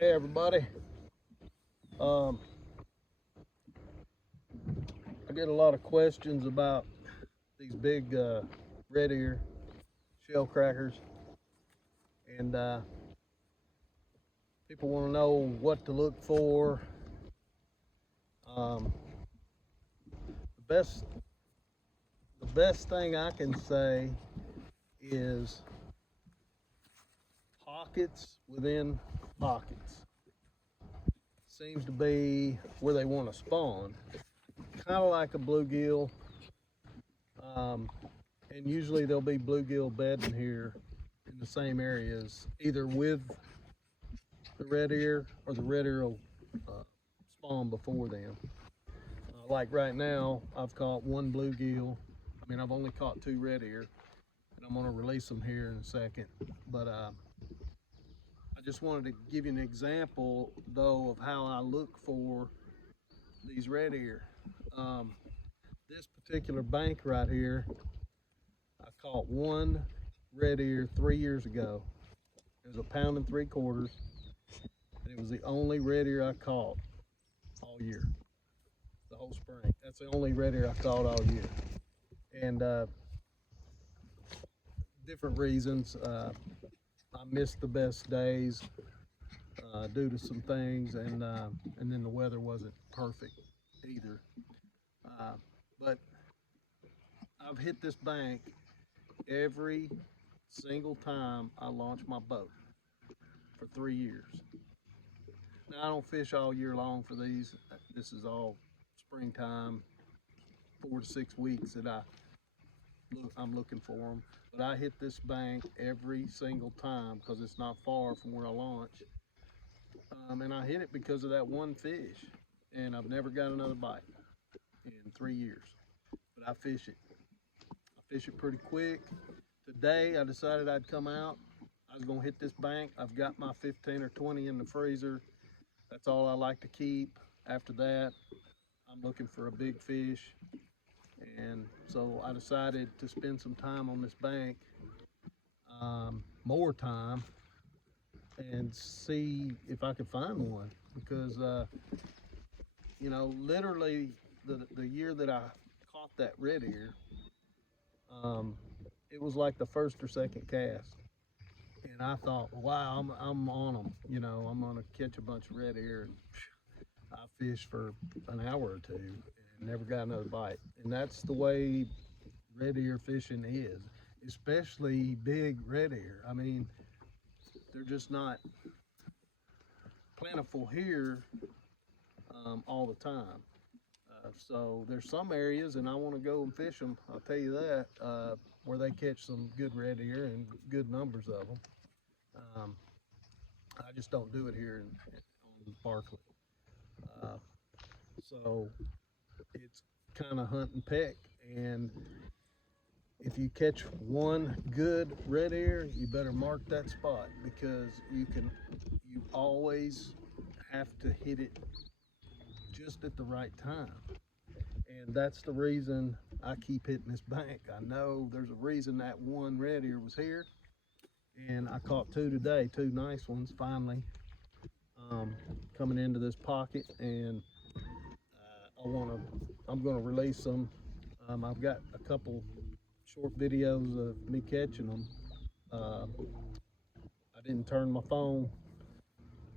Hey everybody. Um, I get a lot of questions about these big red ear shell crackers, and people want to know what to look for. Um, the best thing I can say is pockets within pockets seems to be where they want to spawn, kind of like a bluegill. Um, and usually there'll be bluegill bedding here in the same areas, either with the red ear or the red ear will uh, spawn before them. Like right now, I've caught one bluegill. I mean, I've only caught two red ear, and I'm going to release them here in a second. But I just wanted to give you an example, though, of how I look for these red ear. Um, this particular bank right here, I caught one red ear 3 years ago. It was a pound and 3/4, and it was the only red ear I caught all year, the whole spring. That's the only red ear I caught all year. And different reasons. I missed the best days due to some things, and then the weather wasn't perfect either. Uh, but I've hit this bank every single time I launch my boat for 3 years. Now I don't fish all year long for these. This is all springtime, 4 to 6 weeks that I'm looking for them. But I hit this bank every single time because it's not far from where I launch. And I hit it because of that one fish. And I've never got another bite in 3 years. But I fish it. I fish it pretty quick. Today I decided I'd come out. I was going to hit this bank. I've got my 15 or 20 in the freezer. That's all I like to keep. After that, I'm looking for a big fish. And so I decided to spend some time on this bank, more time, and see if I could find one. Because, literally the year that I caught that red ear, um, it was like the first or second cast. And I thought, wow, I'm on them. I'm going to catch a bunch of red ear. And I fished for an hour or two and never got another bite. And that's the way red ear fishing is, especially big red ear. I mean, they're just not plentiful here all the time. So there's some areas, and I want to go and fish them. I'll tell you that, where they catch some good red ear and good numbers of them. Um, I just don't do it here on Barkley. Uh, so it's kind of hunt and peck, and if you catch one good red ear, you better mark that spot because you always have to hit it just at the right time. And that's the reason I keep hitting this bank. I know there's a reason that one red ear was here, and I caught two today, two nice ones finally, coming into this pocket, and I'm gonna release them. I've got a couple short videos of me catching them. Uh, I didn't turn my phone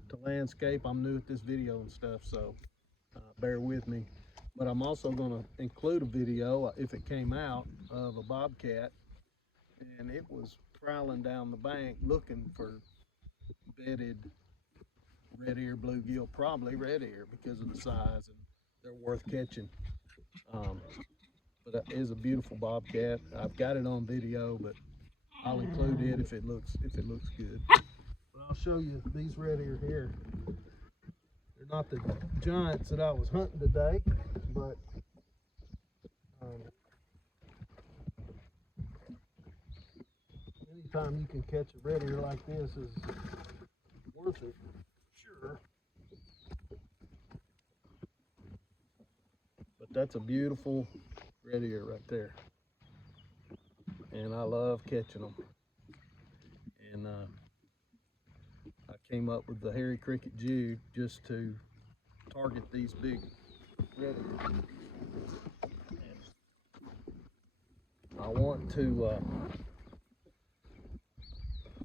to landscape. I'm new at this video and stuff, so bear with me. But I'm also going to include a video, if it came out, of a bobcat, and it was prowling down the bank looking for bedded red ear bluegill, probably red ear because of the size, and they're worth catching. Um, but it is a beautiful bobcat. I've got it on video, but I'll include it if it looks good. But I'll show you these red ear here. They're not the giants that I was hunting today, but um, anytime you can catch a red ear like this is worth it, sure. But that's a beautiful red ear right there, and I love catching them. And I came up with the hairy cricket jig just to target these big red ears. I want to,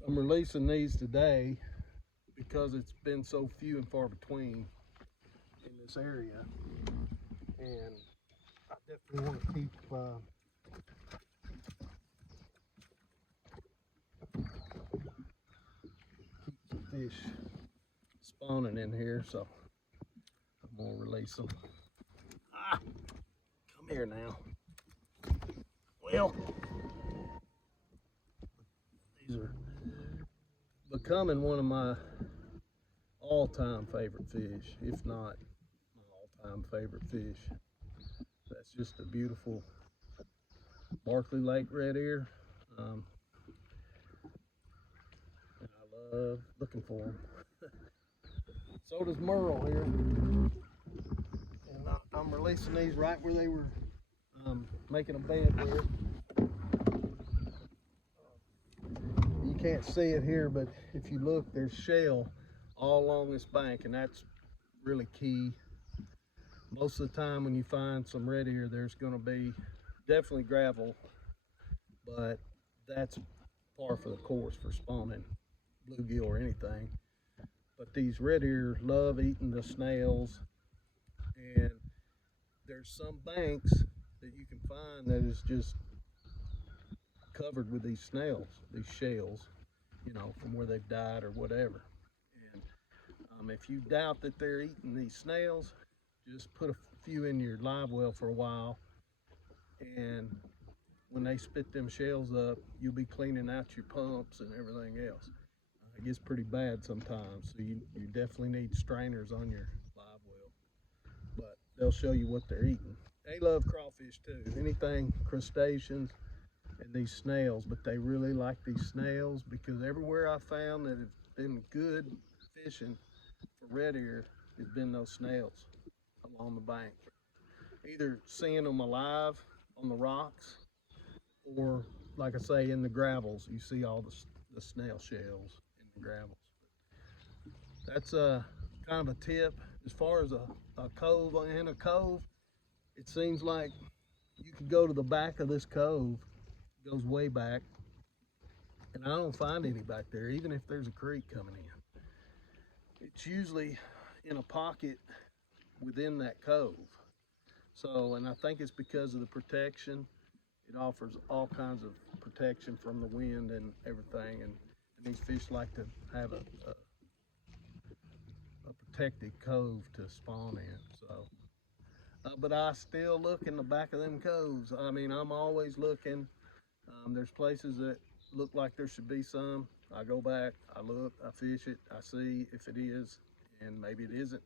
I'm releasing these today because it's been so few and far between in this area, and I definitely want to keep the fish spawning in here, so I'm gonna release them. Ah, come here now. Well, these are becoming one of my all-time favorite fish, if not my all-time favorite fish. That's just a beautiful Barkley Lake red ear, and I love looking for them. So does Merle here, and I'm releasing these right where they were making a bed there. You can't see it here, but if you look, there's shell all along this bank, and that's really key. Most of the time when you find some red ear, there's going to be definitely gravel, but that's par for the course for spawning bluegill or anything. But these red ear love eating the snails, and there's some banks that you can find that is just covered with these snails, these shells, you know, from where they've died or whatever. And if you doubt that they're eating these snails, just put a few in your live well for a while, and when they spit them shells up, you'll be cleaning out your pumps and everything else. It gets pretty bad sometimes, so you definitely need strainers on your live well, but they'll show you what they're eating. They love crawfish too, anything crustaceans and these snails, but they really like these snails because everywhere I found that have been good fishing for red ear has been those snails along the bank. Either seeing them alive on the rocks, or like I say, in the gravels, you see all the snail shells in the gravels. That's kind of a tip. As far as a cove and a cove, it seems like you could go to the back of this cove, it goes way back, and I don't find any back there, even if there's a creek coming in. It's usually in a pocket within that cove. So, and I think it's because of the protection. It offers all kinds of protection from the wind and everything, and these fish like to have a protected cove to spawn in. So, but I still look in the back of them coves. I mean, I'm always looking. There's places that look like there should be some. I go back, I look, I fish it, I see if it is, and maybe it isn't.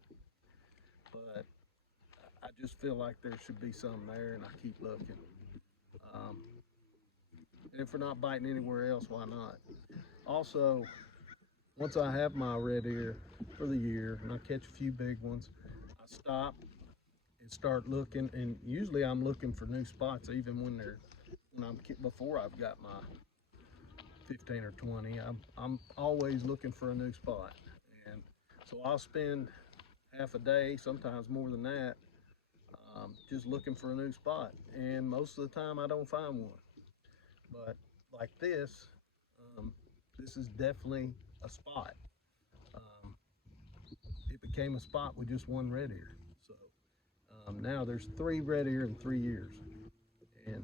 But I just feel like there should be some there, and I keep looking. And if we're not biting anywhere else, why not? Also, once I have my red ear for the year and I catch a few big ones, I stop and start looking. And usually I'm looking for new spots, even when before I've got my 15 or 20. I'm always looking for a new spot, and so I'll spend half a day, sometimes more than that, just looking for a new spot. And most of the time I don't find one. But like this, this is definitely a spot. Um, it became a spot with just one red ear. So now there's 3 red ear in 3 years, and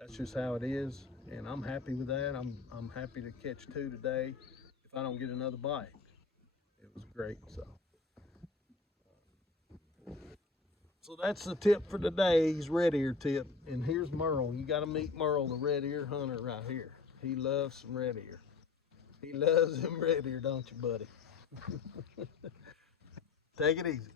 that's just how it is. And I'm happy with that. I'm happy to catch 2 today if I don't get another bite. It was great. So that's the tip for today's red ear tip. And here's Merle. You got to meet Merle, the red ear hunter right here. He loves some red ear. He loves them red ear, don't you, buddy? Take it easy.